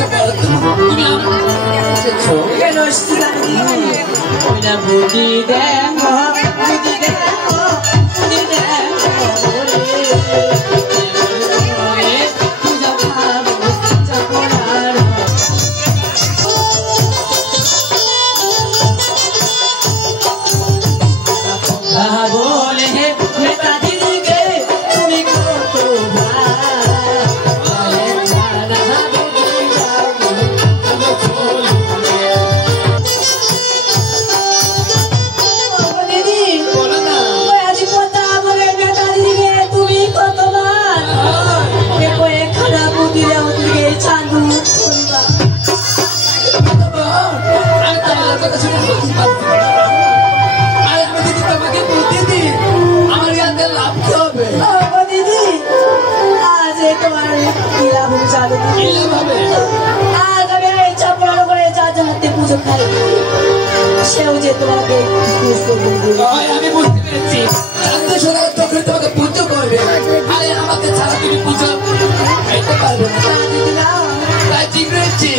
পুজো করো তুমি কেন বুদ্ধি দেখো বুদ্ধি দেখো বুদ্ধি দেখো পূজা ভাবো চকরার बोले नेताजी के तुम्हें को সেও যে তোমাকে আমি বুঝতে পেরেছি জানতে শোনা তখন তোমাকে পুজো করবে আরে আমাকে ছাড়া তুমি পুজো খাইতে পারবে না তাই ঠিক রয়েছে